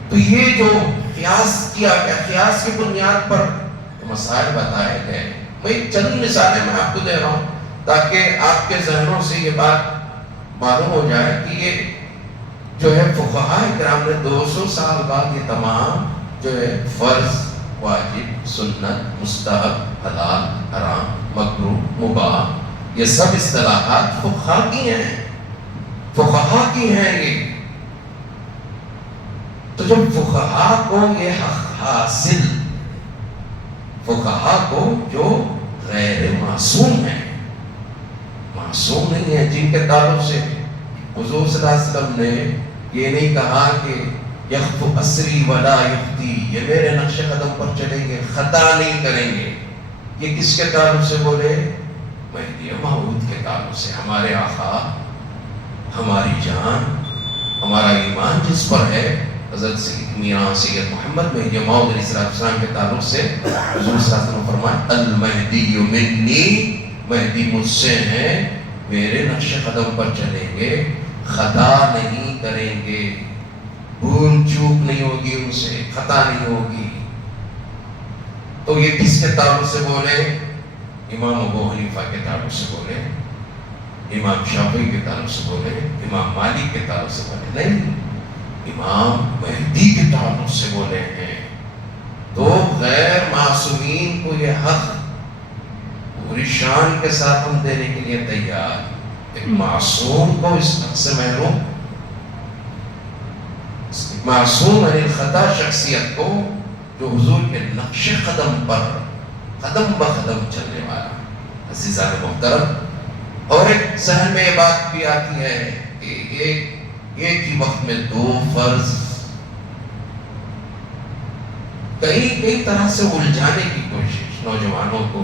تو یہ جو قیاس کیا گیا، قیاس کی بنیاد پر مسائل بتائے گئے، میں چند مثالیں میں آپ کو دے رہا ہوں تاکہ آپ کے ذہنوں سے یہ بات معلوم ہو جائے کہ یہ جو ہے فقہاء کرام نے 200 سال بعد یہ تمام جو ہے فرض، واجب، سنت، مستحب، حلال، حرام، مکروہ، مباح، یہ سب اصطلاحات فقہاء کی ہیں، فقہاء کی ہیں یہ۔ تو جب فقہاء کو یہ حق حاصل، فقہاء کو جو غیر معصوم ہیں، معصوم نہیں ہے، جن کے تعلق سے حضور صلی اللہ علیہ وسلم نے یہ نہیں کہا کہ یخطو اسری ولا یخطی، یہ میرے نقش قدم پر چلیں گے، خطا نہیں کریں گے، یہ کس کے تعلق سے بولے؟ مہدی موعود کے تعلق سے۔ ہمارے آقا، ہماری جان، ہمارا ایمان جس پر ہے، حضرت سید میاں سید محمد مہدی موعود علیہ السلام کے تعلق سے حضور صلی اللہ علیہ وسلم فرمائے المہدی منی، مہدی مجھ سے ہیں، میرے نقش قدم پر چلیں گے، خطا نہیں کریں گے، بھول چوک نہیں ہوگی، ان سے خطا نہیں ہوگی۔ تو یہ کس کے تعلق سے بولے؟ امام ابو حنیفہ کے تعلق سے بولے، امام شافعی کے تعلق سے بولے، امام مالک کے تعلق سے بولے؟ نہیں، امام مہدی کے تعلق سے بولے ہیں۔ تو غیر معصومین کو یہ حق پوری شان کے ساتھ ہم دینے کے لیے تیار۔ ایک معصوم کو اس حق سے محروم، معصوم یعنی خطا شخصیت کو جو حضور کے نقش قدم پر قدم بقدم چلنے والا۔ عزیزان محترم، اور ایک ذہن میں یہ بات بھی آتی ہے کہ ایک ہی وقت میں 2 فرض کئی طرح سے الجھانے کی کوشش نوجوانوں کو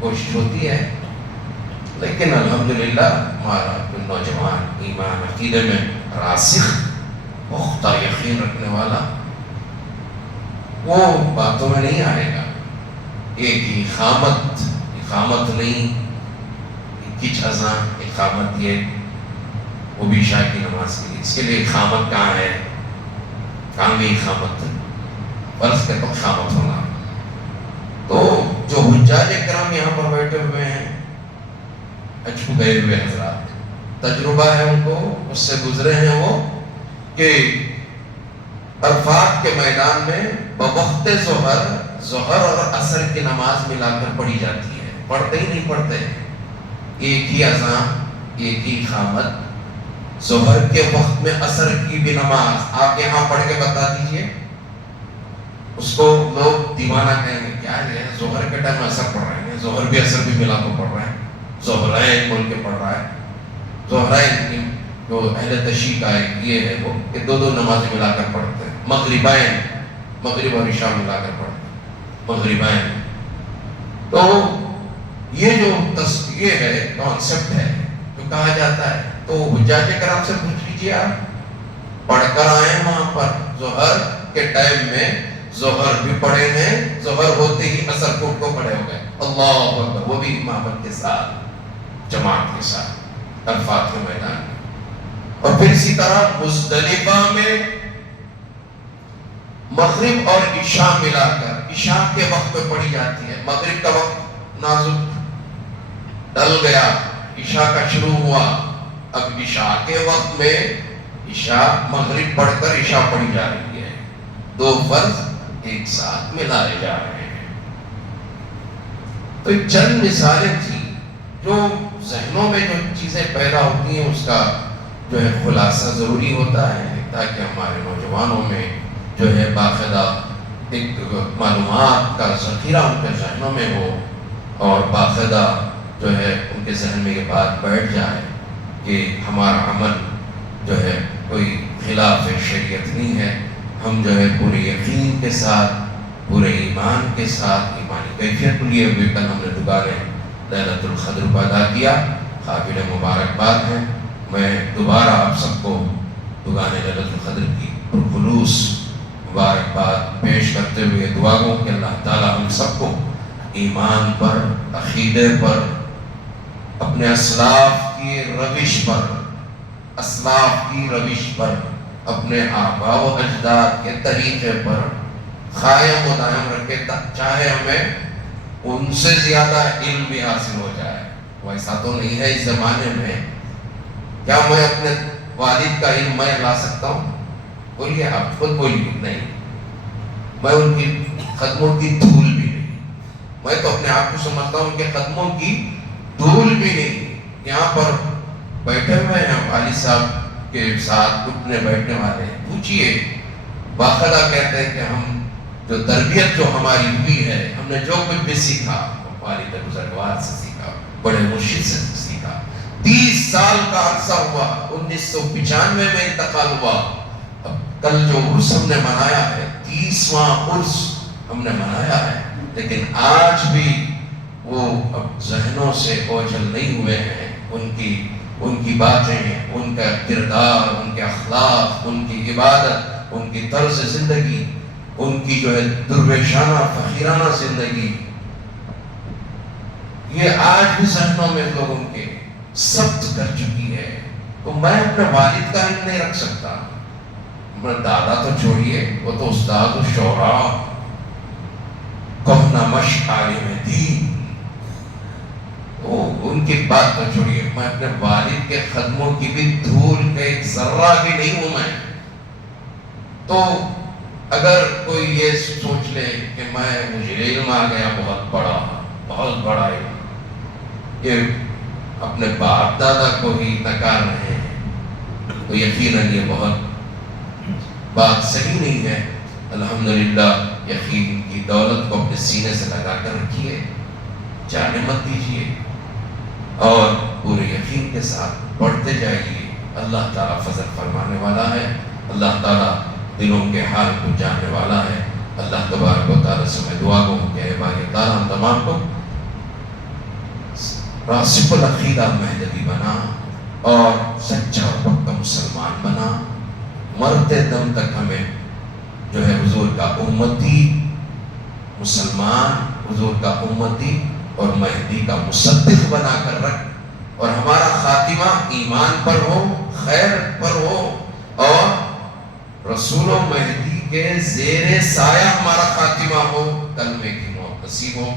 کوشش ہوتی ہے، لیکن الحمدللہ ہمارا نوجوان ایمان عقیدے میں راسخ، پختہ یقین رکھنے والا، وہ باتوں میں نہیں آئے گا۔ ایک ہی اقامت نہیں، کچھ اذان اقامت، یہ وہ بھی عشاء کی نماز کے لیے، اس کے لیے اقامت کہاں ہے؟ کہاں گئی اقامت؟ فرض کے تو اقامت ہونا۔ تو جو حجاج کرام یہاں پر بیٹھے ہوئے ہیں، حج کو گئے ہوئے حضرات، تجربہ ہے ان کو، اس سے گزرے ہیں وہ، کہ عرفات کے میدان میں بوقت ظہر اور عصر کی نماز ملا کر پڑھی جاتی ہے، پڑھتے ہی نہیں پڑھتے، ایک ہی اذان، ایک ہی اقامت، ظہر کے وقت میں عصر کی بھی نماز۔ آپ یہاں پڑھ کے بتا دیجئے، اس کو لوگ دیوانہ کہیں گے، کیا ہے ظہر کے ٹائم عصر پڑھ رہے ہیں، ظہر بھی عصر بھی ملا کو پڑھ رہے ہیں، ظہرین بول کے پڑھ رہا ہے، ظہرین جو اہل تشیع کا یہ ہے وہ کہ دو دو نمازیں ملا کر پڑھتے ہیں، مغربین، مغرب اور عشاء ملا کر پڑھتے ہیں، مغربین. تو یہ جو یہ ہے کانسیپٹ ہے جو کہا جاتا ہے، تو حجاج کرام سے پوچھ لیجیے، آپ پڑھ کر آئے ہیں وہاں پر ظہر کے ٹائم میں، ظہر بھی پڑھے ہیں، ظہر ہوتے ہی عصر کو پڑھے ہو گئے، اللہ اکبر، وہ بھی امامت کے ساتھ، جماعت کے ساتھ، عرفات کے میدان میں. اور پھر اسی طرح مزدلفہ میں مغرب اور عشاء ملا کر عشاء کے وقت پہ پڑھی جاتی ہے. مغرب کا وقت نازک ڈل گیا، عشاء کا شروع ہوا، اب عشاء کے وقت میں عشاء مغرب پڑھ کر عشاء پڑھی جا رہی ہے، دو فرض ایک ساتھ ملائے جا رہے ہیں. تو چند مثالیں تھیں جو ذہنوں میں جو چیزیں پیدا ہوتی ہیں اس کا جو ہے خلاصہ ضروری ہوتا ہے، تاکہ ہمارے نوجوانوں میں جو ہے باقاعدہ ایک معلومات کا ذخیرہ ان کے ذہنوں میں ہو، اور باقاعدہ جو ہے ان کے ذہن میں یہ بات بیٹھ جائے کہ ہمارا عمل جو ہے کوئی خلاف شریعت نہیں ہے. ہم جو ہے پورے یقین کے ساتھ، پورے ایمان کے ساتھ، ایمانی کیفیت لیے ہوئے کل ہم نے دوبارہ لیلۃ القدر کو ادا کیا، قابل مبارکباد ہے. میں دوبارہ آپ سب کو دوبارہ لیلۃ القدر کی پرخلوص مبارکباد پیش کرتے ہوئے دعا گوں کہ اللہ تعالی ہم سب کو ایمان پر، عقیدے پر، اپنے اسلاف کی روش پر، اسلاف کی روش پر، اپنے آباء و اجداد کے طریقے پر قائم و دائم رکھے، چاہے ہمیں ان سے زیادہ علم بھی حاصل ہو جائے. وہ ایسا تو نہیں ہے اس زمانے میں، کیا میں اپنے والد کا علم میں لا سکتا ہوں؟ بولیے، آپ خود بولیے. نہیں، میں ان کی قدموں کی دھول بھی نہیں، میں تو اپنے آپ کو سمجھتا ہوں کہ قدموں کی دھول بھی نہیں. یہاں پر بیٹھے ہوئے ہیں والد صاحب کے ساتھ اٹھنے بیٹھنے والے، پوچھئے، باقاعدہ کہتے ہیں کہ ہم جو تربیت جو ہماری ہوئی ہے، ہم نے جو کچھ بھی سیکھا والد بزرگوار سے سیکھا، بڑے مرشد سے سیکھا. 30 سال کا عرصہ ہوا، 1995 میں انتقال ہوا. اب کل جو عرس ہم نے منایا ہے، 30واں عرس ہم نے منایا ہے، لیکن آج بھی وہ اب ذہنوں سے اوجھل نہیں ہوئے ہیں. ان کی باتیں، ان کا کردار، ان کے اخلاق، ان کی عبادت، ان کی طرز زندگی، ان کی جو ہے درویشانہ فقیرانہ زندگی، یہ آج بھی ذہنوں میں لوگوں کے ثبت کر چکی ہے. تو میں اپنے والد کا علم نہیں رکھ سکتا، اپنا دادا تو چھوڑیے، وہ تو استاد الشعراء، کہنا مشق عالم دین، ان کی بات تو چھوڑیے، میں اپنے والد کے قدموں کی بھی دھول کا ایک ذرہ بھی نہیں ہوں میں. تو اگر کوئی یہ سوچ لے کہ مجھے علم آ گیا بہت بڑا علم، کہ اپنے باپ دادا کو ہی نکار رہے ہیں، تو یقیناً یہ بہت بات صحیح نہیں ہے. الحمدللہ یقین کی دولت کو اپنے سینے سے لگا کر رکھیے، جانے مت دیجیے، اور پورے یقین کے ساتھ پڑھتے جائیے. اللہ تعالیٰ فضل فرمانے والا ہے، اللہ تعالیٰ دلوں کے حال کو جاننے والا ہے. اللہ تبارک و تعالیٰ سے میں دعا گوں کہ اے باری تعالیٰ ہم تمام کو راسخ العقیدہ مہدوی بنا اور سچا پکا مسلمان بنا. مرتے دم تک ہمیں جو ہے حضور کا امتی مسلمان، حضور کا امتی اور مہدی کا مصدق بنا کر رکھ، اور ہمارا خاتمہ ایمان پر ہو، خیر پر ہو، اور رسول و مہدی کے زیر سایہ ہمارا خاتمہ ہو، کلمے کی موت نصیب ہو.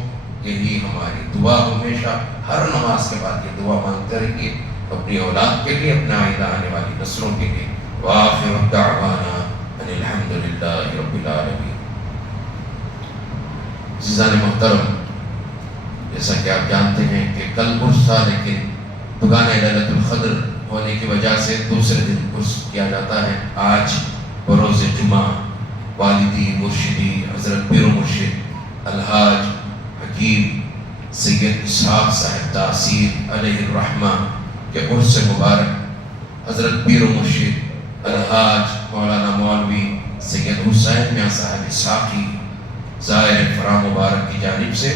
یہی ہماری دعا ہمیشہ، ہر نماز کے بعد یہ دعا مانگتے رہیے اپنی اولاد کے لیے، اپنے آئندہ آنے والی نسلوں کے لیے. وآخر دعوانا ان الحمدللہ رب العالمین. عزیزان محترم، جیسا کہ آپ جانتے ہیں کہ کل عرس تھا، لیکن دوگانہ لیلۃ القدر ہونے کی وجہ سے دوسرے دن عرس کیا جاتا ہے. آج بروز جمعہ والدی مرشدی حضرت پیر و مرشد الحاج حکیم سید اسحاق صاحب تاثیر علیہ الرحمہ کے عرس مبارک حضرت پیر و مرشد الحاج مولانا مولوی سید حسین میاں صاحب ساقی زائر فرا مبارک کی جانب سے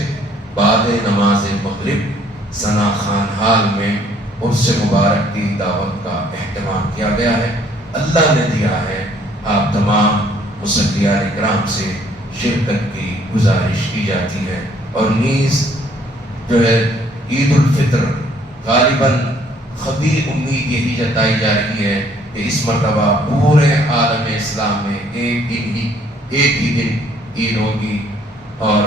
بعد نماز مغرب ثنا خان ہال میں عرس مبارک کی دعوت کا اہتمام کیا گیا ہے۔ اللہ نے دیا ہے، آپ تمام مصلیان اکرام سے شرکت کی گزارش کی جاتی ہے۔ اور نیز جو ہے عید الفطر غالباً خبی امید یہی جتائی جا رہی ہے کہ اس مرتبہ پورے عالم اسلام میں ایک ہی دن عید ہوگی، اور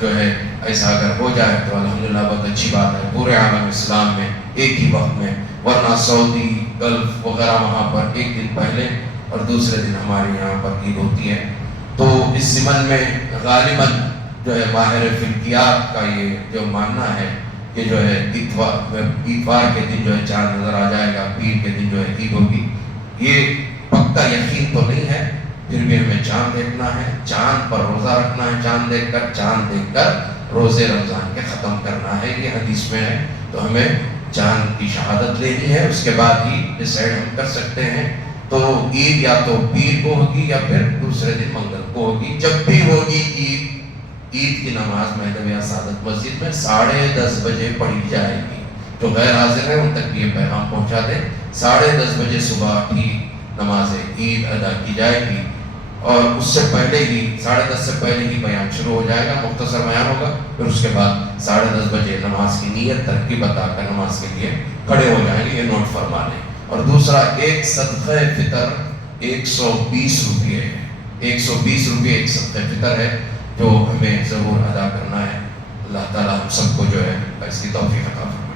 جو ہے ایسا اگر ہو جائے تو الحمدللہ بہت اچھی بات ہے، پورے عالم اسلام میں ایک ہی وقت میں، ورنہ سعودی گلف وغیرہ وہاں پر ایک دن پہلے اور دوسرے دن ہمارے یہاں پر عید ہوتی ہے۔ تو اس ضمن میں غالباً جو ہے ماہر فلکیات کا یہ جو ماننا ہے کہ جو ہے اتوار کے دن جو ہے چاند نظر آ جائے گا، پیر کے دن جو ہے عید ہوگی، یہ پکا یقین تو نہیں ہے، پھر بھی ہمیں چاند دیکھنا ہے، چاند پر روزہ رکھنا ہے، چاند دیکھ کر روزے رمضان کے ختم کرنا ہے، یہ حدیث میں ہے۔ تو ہمیں چاند کی شہادت لینی ہے، اس کے بعد ہی ڈیسائیڈ ہم کر سکتے ہیں۔ تو عید یا تو پیر کو ہوگی یا پھر دوسرے دن منگل کو ہوگی۔ جب بھی ہوگی عید کی نماز مہدویہ سعادت مسجد میں 10:30 بجے پڑھی جائے گی۔ جو غیر حاضر ہے ان تک بھی یہ پیغام پہنچا دیں، 10:30 بجے صبح کی نماز عید ادا کی جائے گی، اور اس سے پہلے ہی 10:30 سے پہلے ہی بیان شروع ہو جائے گا، مختصر بیان ہوگا، پھر اس کے بعد 10:30 بجے نماز کی نیت ترکیب بتا کر نماز کے لیے کھڑے ہو جائیں گے، یہ نوٹ فرما لیں۔ اور دوسرا، ایک صدقہ فطر 120 روپے ہے، 120 روپے ایک صدقہ فطر ہے جو ہمیں ضرور ادا کرنا ہے۔ اللہ تعالیٰ ہم سب کو جو ہے اس کی توفیق عطا فرمائے۔